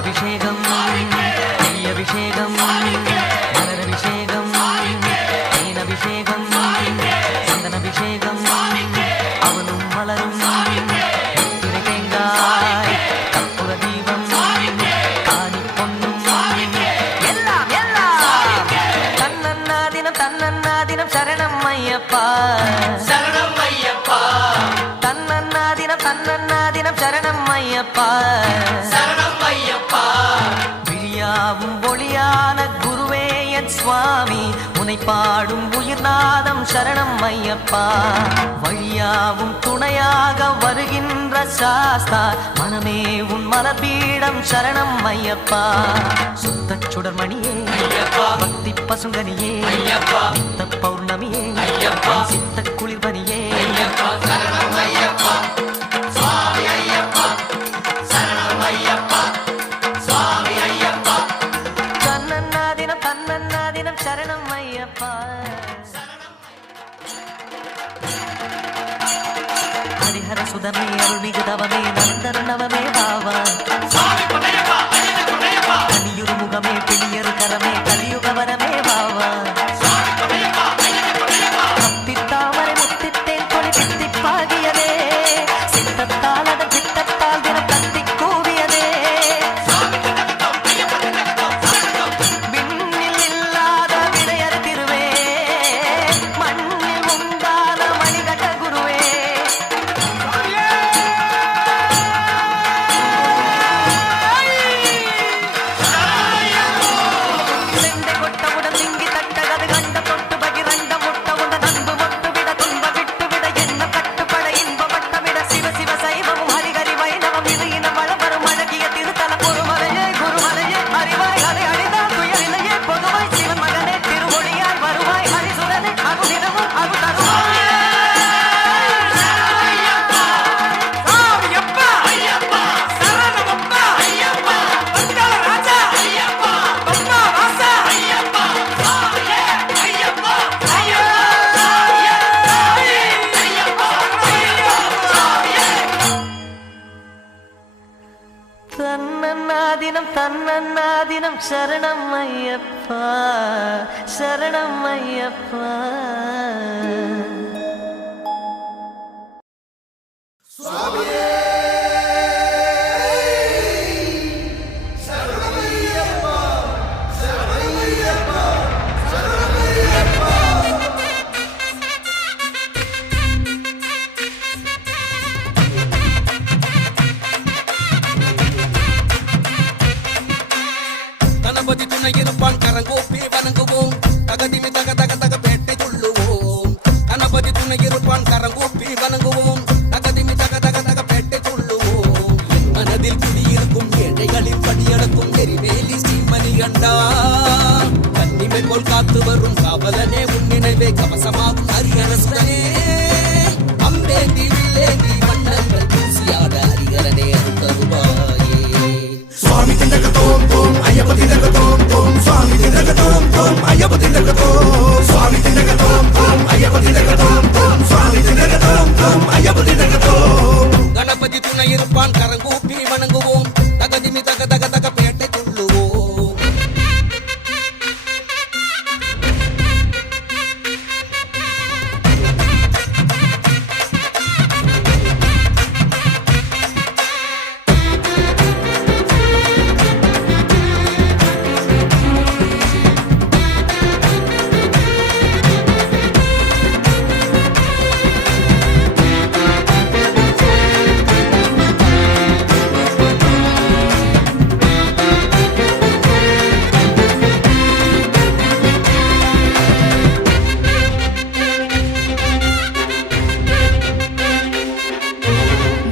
பாலபிஷேகம் நெய்யபிஷேகம் மலரபிஷேகம் தேனபிஷேகம் சந்தனபிஷேகம் அவனும் மலரும் திரை தேங்காய் கற்பூர தீபம் காணி பொன்னும் எல்லாம் எல்லாம் தன்னன்னாதினம் தன்னன்னாதினம் சரணம் ஐயப்பா சரணம் ஐயப்பா தன்னன்னாதினம் தன்னன்னாதினம் சரணம் ஐயப்பா சரணம் ஐயப்பா விழியாவும் ஒளியான குருவே என் சுவாமி உனை பாடும் உயிர்நாதம் சரணம் ஐயப்பா வழியாவும் துணையாக வருகின்ற சாஸ்தா மனமே உன் மலபீடம் சரணம் ஐயப்பா சுத்த சுடர்மணியே பக்தி பசுங்கனியே நித்த பௌர்ணமியே சித்த குளிர்பனியே சரணம் ஐயப்பா சுவாமி ஐயப்பா சரணம் ஐயப்பா சுவாமி ஐயப்பா தன்னன்னாதினம் தன்னன்னாதினம் சரணம் ஐயப்பா ஹரிஹர சுதமே அருள்மிகு தவமே நந்தரு நவமே பாவா சுவாமி பொன்னையப்பா ஐயனே பொன்னையப்பா கலியுரு முகமே பிளியரு கரமே கலியுகவரமே பாவா சுவாமி பொன்னையப்பா ஐயனே பொன்னையப்பா முத்தித்தாமரை முத்தித்தேன் கொடி தித்திப்பாகியதே சித்தத்தால் அதன் சித்தத்தால் தினம் தத்தி கூவியதே விண்ணில் இல்லாத விடையர் திருவே மண்ணில் உண்டான மணிகண்ட குருவே செண்டை கொட்டவுடன் திங்கி தட்டகது கண்ட தொட்டு பகிரண்ட முட்டவுடன் அன்பு மொட்டு விட துன்ப விட்டு விட என்ன கட்டுப்பட இன்பப்பட்ட விட சிவ சிவ சைவமும் ஹரிகரி வைணவம் இது இன வளவரும் அழகிய திருத்தல பொறுமலையே குருமலையே அறிவாய் அதை அழிந்தால் துயரிலையே பொதுவாய் சிவன் மகனே திருமொழியாய் வருவாய் ஹரிசுரனே அருதினமும் அருள் தருவாய் ஐயப்பா ஐயப்பா சரணமப்பா ஐயப்பா மங்கள ராஜா ஐயப்பா பத்மா வாசா ஐயப்பா சுவாமியே ஐயப்பா ஐயப்பா ஐயப்பா சுவாமியே தன்னன்னாதினம் தன்னன்னாதினம் சரணம் ஐயப்பா சரணம் ஐயப்பா கணபதி துணை இருப்பான் கரங்கோப்பி வணங்குவோம் தகதிமி தக தக தக பேட்டை சொல்லுவோம் கணபதி துணை இருப்பான் கரங்கோப்பி வணங்குவோம் தகதிமி தக தக தக பேட்டை சொல்லுவோம் என் மனதில் குடியிருக்கும் ஏழைகளின் படியடக்கும் எரிவேலி ஸ்ரீமணி கண்டா கன்னிமை போல் காத்து வரும் காவலனே உன் நினைவே கவசமாகும் ஹரிஹரசுரனே அம்பேந்தி வில்லேந்தி மன்னர்கள் பூசியாட ஹரிஹரனே அருள்தருவாயே Swami Tindaka Tom Tom, Ayappa Tindaka Tom Tom, Swami Tindaka Tom Tom, Ayappa Tindaka Tom, Swami Tindaka Tom Tom, Ayappa Tindaka Tom Tom, Swami Tindaka Tom Tom, Ayappa Tindaka Tom. Ganapathi துணை இருப்பான் கரங்கூப்பி வணங்குவோம் தகதிமி தக தக தக பேட்டை சொல்லுவோம்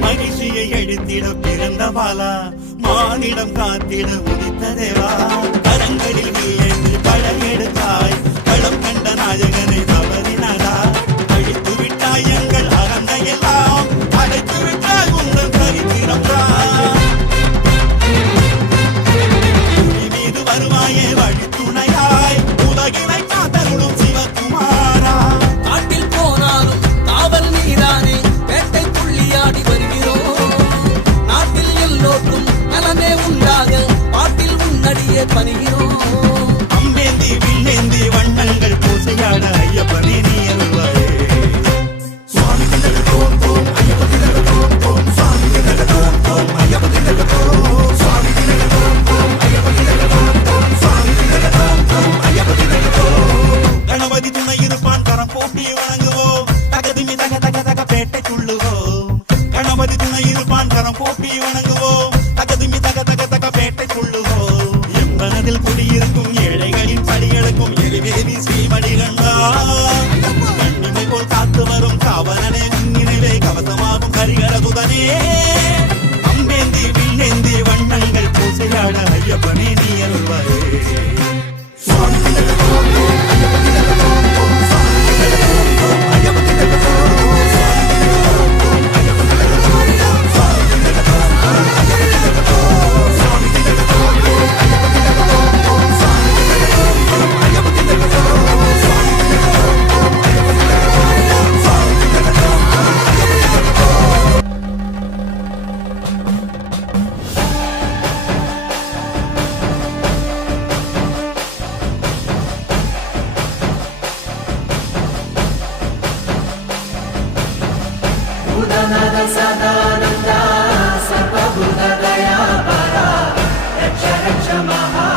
மகிழ்ச்சியை எழுத்திட பிறந்த பாலா மானிடம் காத்திட உதித்த தேவா கரங்களில் வில்லென்று பழகெடுத்தாய் களம் கண்ட நாயகனை தவறினாடா அழித்து விட்டாய் எங்கள் அகந்தையெல்லாம் அடைத்து விட்டாய் உங்கள் சரித்திரம் மீது வருவாயே வழி துணையாய் உலகினை காத்தருளும் சிவகுமாரா காட்டில் போனாலும் காவல் நீரானே வேட்டை புள்ளியாடி வருகிறோம் நாட்டில் எல்லோருக்கும் நலனே உண்டாக பணிகிறோம். அம்பேந்தி வில்லேந்தி வண்ணங்கள் பூசையாட ஐயப்பனே நீ அருள்வாயே சுவாமி திண்டகத்தோம் தோம் ஐயப்ப திண்டகத்தோம் தோம் சுவாமி திண்டகத்தோம் தோம் ஐயப்ப திண்டகத்தோம் சுவாமி திண்டகத்தோம் தோம் ஐயப்ப திண்டகத்தோம் தோம் சுவாமி திண்டகத்தோம் தோம் ஐயப்ப திண்டகத்தோம் கணபதி துணை இருப்பான் கரம் போட்டி வணங்குவோம் தகதிமி தக தக தக பேட்டை துள்ளுவோம் கணபதி துணை இருப்பான் கரம் போட்டி வணங்குவோம் தகதிமி தக தக தக பேட்டை துள்ளுவோம் எம்மனதில் குடியிருக்கும் ஏழைகளின் படிகளுக்கும் எரிவேதி ஸ்ரீமணி கண்டா கண்ணிமை போல் காத்து வரும் காவலனே நினைவே கவசமாகும் கரிகர குதனே அம்பேந்தி வில்லேந்தி வண்ணங்கள் பூசையாட ஐயப்பனே நீ அருள்வாயே சுவாமி திண்டகத்தோம் தோம் ஐயப்ப திண்டகத்தோம் தோம் சுவாமி திண்டகத்தோம் தோம் ஐயப்ப திண்டகத்தோம் சுவாமி திண்டகத்தோம் தோம் ஐயப்ப திண்டகத்தோம் சுவாமி திண்டகத்தோம் தோம் ஐயப்ப திண்டகத்தோம் சுவாமி திண்டகத்தோம் தோம் ஐயப்ப திண்டகத்தோம் தோம் சுவாமி திண்டகத்தோம் தோம் ஐயப்ப திண்டகத்தோம் சுவாமி திண்டகத்தோம் தோம் ஐயப்ப திண்டகத்தோம் சுவாமி திண்டகத்தோம் தோம் ஐயப்ப திண்டகத்தோம் ಭೂತನಾದ ಸದಾನಂದ ಸರ್ವಭೂತ ದಯಾಪರ ರಕ್ಷ ರಕ್ಷ ಮಹಾ